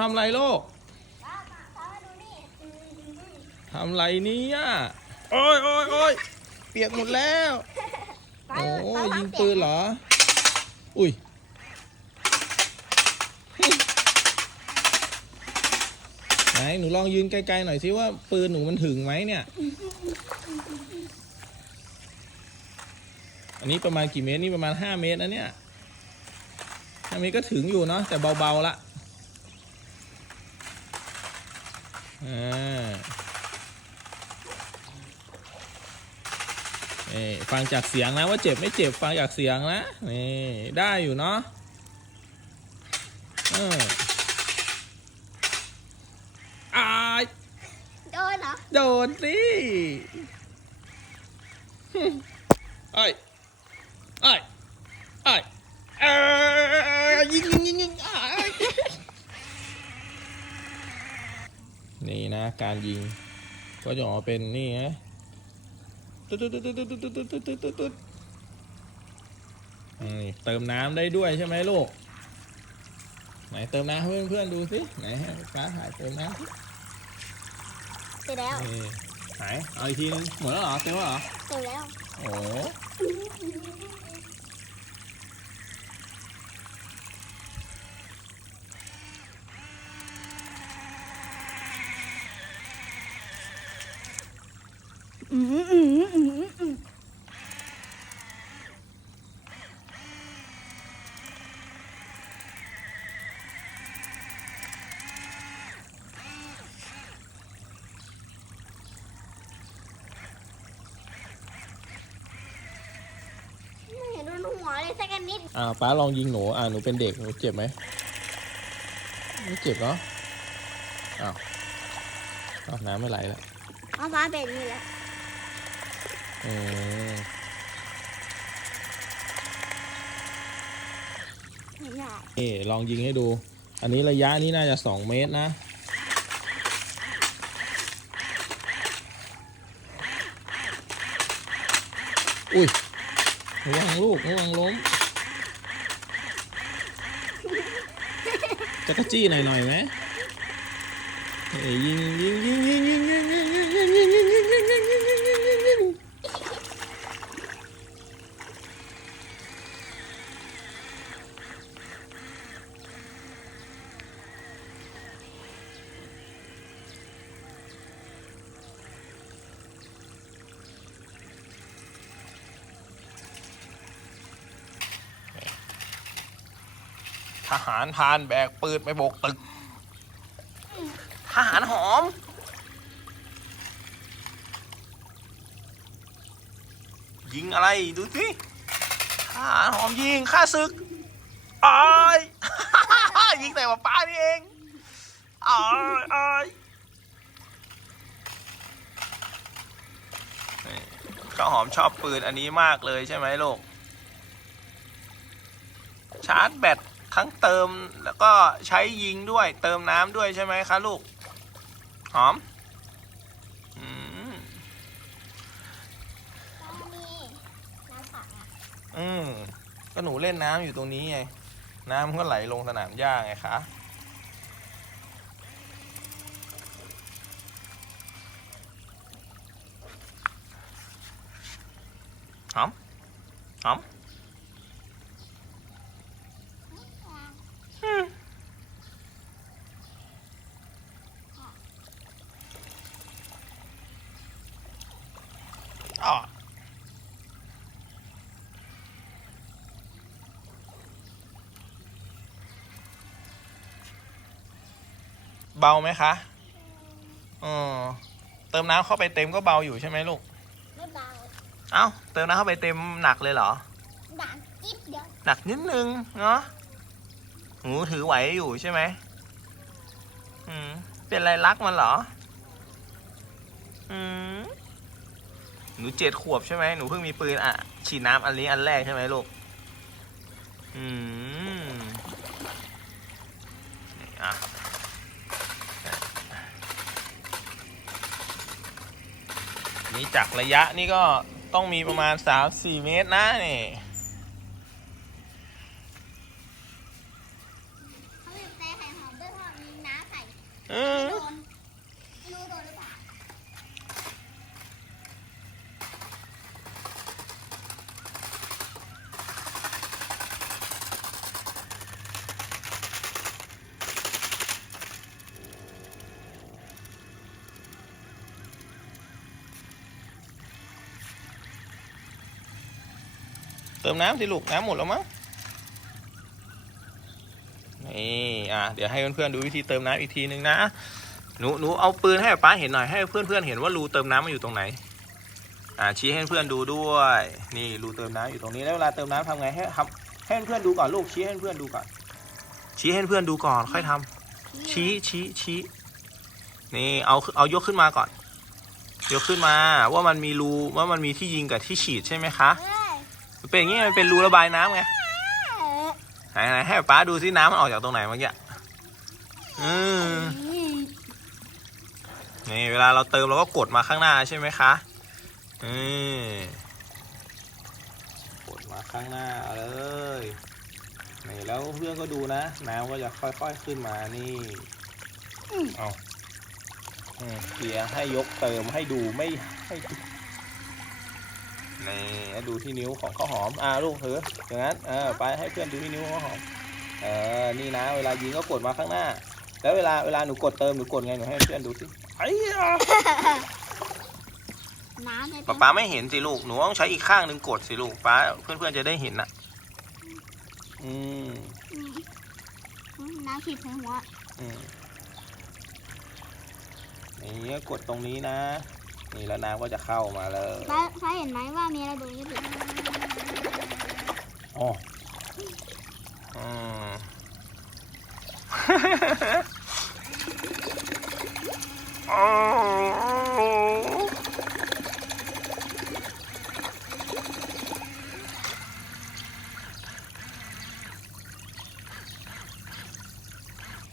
ทำอะไรลูกทำไรเนี่ยโอ้ยโอ้ยโอ้ยเปียกหมดแล้วโอ้ยิงปืนเหรอ อุ้ยไหนหนูลองยืนไกลๆหน่อยสิว่าปืนหนูมันถึงไหมเนี่ย อันนี้ประมาณกี่เมตรนี่ประมาณห้าเมตรนะเนี่ยห้าเมตรก็ถึงอยู่เนาะแต่เบาๆละอ่า นี่ฟังจากเสียงนะว่าเจ็บไม่เจ็บฟังจากเสียงนะนี่ได้อยู่เนาะเอออายโดนเหรอ โดนสิเอ้ยเอ้ยเอ้ยเอ้ยยิงยิงยิงยิงอ้าย นี่นะการยิง ก็จะออกมาเป็นนี่นะตุ๊ดตุ๊ดตุ๊ดตุ๊ดตุ๊ดตุ๊ดตุ๊ดตุ๊ดตุ๊ดนี่เติมน้ำได้ด้วยใช่ไหมลูก ไหนเติมน้ำให้เพื่อนๆดูสิไหนให้ป้าถ่ายเติมน้ำสิเสร็จแล้วนี่ไหนเอาอีกทีนึงหมดแล้วเหรอเต็มแล้วเหรอเสร็จแล้วโอ้ อืมอืมอืมอืมไม่เห็นโดนหัวเลยสักนิด อ่าป้าลองยิงหนู อ่าหนูเป็นเด็กหนูเจ็บไหมไม่เจ็บเนาะอ้าวอ้าวน้ำไม่ไหลแล้ว เอาฟ้าเป็นนี่แหละอืมไม่ได้ นี่ลองยิงให้ดู อันนี้ระยะนี้น่าจะสองเมตรนะ อุ้ยระวังลูกระวังล้มจักรจี้หน่อยหน่อยๆไหมเอ้ยยิงยิงยิงยิงยิงยิงยิงยิงยิงยิงยิงยิงยิงยิงยิงยิงยิง หารพานแบกปืนไปโบกตึก ทหารหอม ยิงอะไรดูสิทหารหอมยิงฆ่าศึกอายยิงแต่ว่าป้านี่เองอายอ้ายข้าวหอมชอบปืนอันนี้มากเลยใช่ไหมลูก ชาร์จแบต ทั้งเติมแล้วก็ใช้ยิงด้วย เติมน้ำด้วยใช่ไหมคะลูก หอมอืมอืมก็หนูเล่นน้ำอยู่ตรงนี้ไง น้ำมันก็ไหลลงสนามหญ้าไงคะหอม หอม อ๋อ เบาไหมคะอ๋อเติมน้ำเข้าไปเต็มก็เบาอยู่ใช่ไหมลูก ไม่เบาเอ้าเติมน้ำเข้าไปเต็มหนักเลยเหรอด่างจิ๊บเดียวหนักนิดนึงเนาะหนูถือไหวอยู่ใช่ไหมอืมเป็นไรรักมันเหรอ อืมหนูเจ็ดขวบใช่ไหมหนูเพิ่งมีปืนอะฉีดน้ำอันนี้อันแรกใช่ไหมลูก อืม นี่จากระยะนี่ก็ต้องมีประมาณ 3-4 เมตรนะนี่เขตราะนี่ เติมน้ำสิลูกน้ำหมดแล้วมั้งนี่อะเดี๋ยวให้เพื่อนๆดูวิธีเติมน้ำอีกทีนึงนะหนูหนูเอาปืนให้ป้าเห็นหน่อยให้เพื่อนๆเห็นว่ารูเติมน้ำมันอยู่ตรงไหนอ่าชี้ให้เพื่อนดูด้วย นี่รูเติมน้ำอยู่ตรงนี้แล้วเวลาเติมน้ำทำไงให้ทำให้เพื่อนๆดูก่อนลูกชี้ให้เพื่อนๆดูก่อน ชี้ให้เพื่อนๆดูก่อนค่อยทำชี้ชี้ชี้นี่เอาเอายกขึ้นมาก่อน ยกขึ้นมาว่ามันมีรูว่ามันมีที่ยิงกับที่ฉีดใช่ไหมคะ มันเป็นอย่างนี้มันเป็นรูระบายน้ำไงไหนไหนให้ป้าดูซิน้ำมันออกจากตรงไหนเมื่อกี้อืมอืมนี่เวลาเราเติมเราก็กดมาข้างหน้าใช่ไหมคะอืมกดมาข้างหน้าเลยนี่แล้วเพื่อนก็ดูนะ น้ำก็จะค่อยๆขึ้นมานี่เอาเกียร์ให้ยกเติมให้ดูไม่ให้ นี่แล้วดูที่นิ้วของข้าวหอม อ่าลูกเถอะอย่างนั้นเออไปให้เพื่อนดูที่นิ้วของข้าวหอม เออ นี่นะ เวลายิงก็กดมาข้างหน้า แล้วเวลาเวลาหนูกดเติมหนูกดไงหนูให้เพื่อนดูสิไอ้ยาน้ำในป๊าป๊าไม่เห็นสิลูก หนูต้องใช้อีกข้างหนึ่งกดสิลูกป๊าเพื่อนๆจะได้เห็นน่ะ อืมอืมอืมน้ำขีดใส่หัว อืมอย่างนี้ยกดตรงนี้นะ นี่แล้วน้ำก็จะเข้ามาเลยฟ้าฟ้าเห็นไหมว่ามีอะไรดูอยู่ติดอ๋ออืม อ๋อ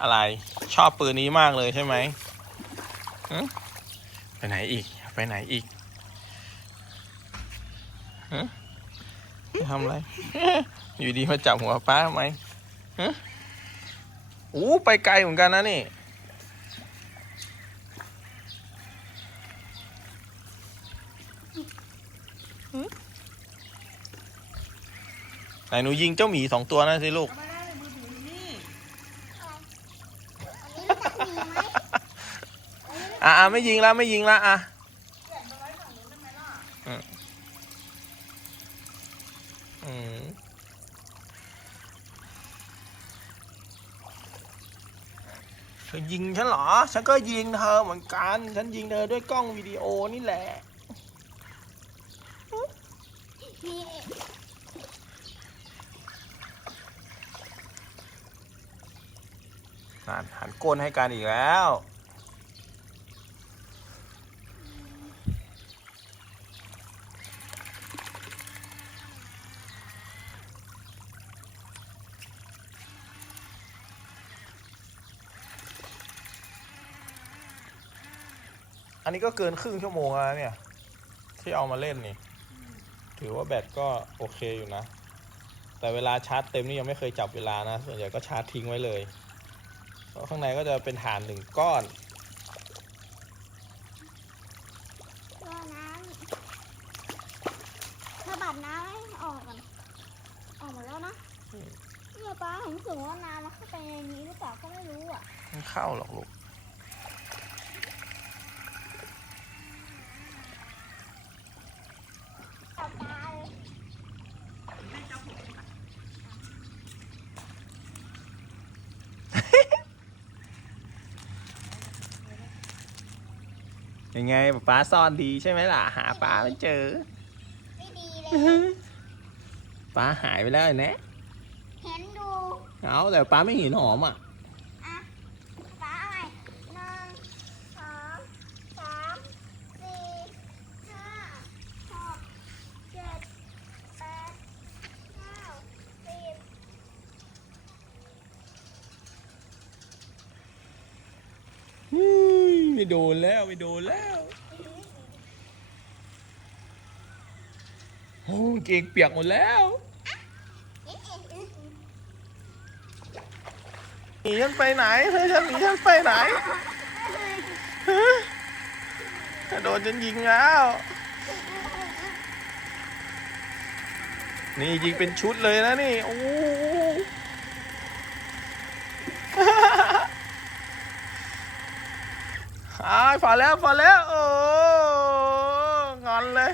อะไรชอบปืนนี้มากเลยใช่ไหมหึไปไหนอีก ไปไหนอีกฮะทำอะไร อยู่ดีมาจับหัวป้าทำไมฮะอู้ไปไกลเหมือนกันนะนี่ ไหนหนูยิงเจ้าหมีสองตัวนั่นสิลูกอันนี้รู้จักหมีไหมอะอะไม่ยิงละไม่ยิงละอะ อืมอืมเธอยิงฉันเหรอ ฉันก็ยิงเธอเหมือนกัน ฉันยิงเธอด้วยกล้องวิดีโอนี่แหละมีนั่นหันก้นให้กันอีกแล้ว อันนี้ก็เกินครึ่งชั่วโมงแล้วนะเนี่ย ที่เอามาเล่นนี่ ถือว่าแบตก็โอเคอยู่นะ แต่เวลาชาร์จเต็มนี่ยังไม่เคยจับเวลานะ ส่วนใหญ่ก็ชาร์จทิ้งไว้เลยแล้วข้างในก็จะเป็นฐานหนึ่งก้อนตัวน้ำระบาดน้ำให้ออกก่อนออกหมดแล้วนะอืมเนี่ยป้าผมรู้สึกว่าน้ำมันเข้าไปในนี้หรือเปล่าก็ไม่รู้อะไม่เข้าหรอกลูก เอาตาเลย ยังไงป้าซ่อนดีใช่ไหมล่ะ หาป้าไม่เจอ ไม่ดีเลยป้าหายไปแล้วเนะเห็นดู เอาแต่ป้าไม่เห็นหอมอะ อะป้าอะไรหนึ่งสองสามสี่ห้าหกเจ็ดแปดเก้าสิบ ไม่โดนแล้วไม่โดนแล้วโอ้เกงเปียกหมดแล้วหนีฉันไปไหนเธอฉันหนีฉันไปไหนฮะโดนฉันยิงแล้ว นี่ยิงเป็นชุดเลยนะนี่ โอ้ อ้ายฝาแล้วฝาแล้ว โอ้งอนเลย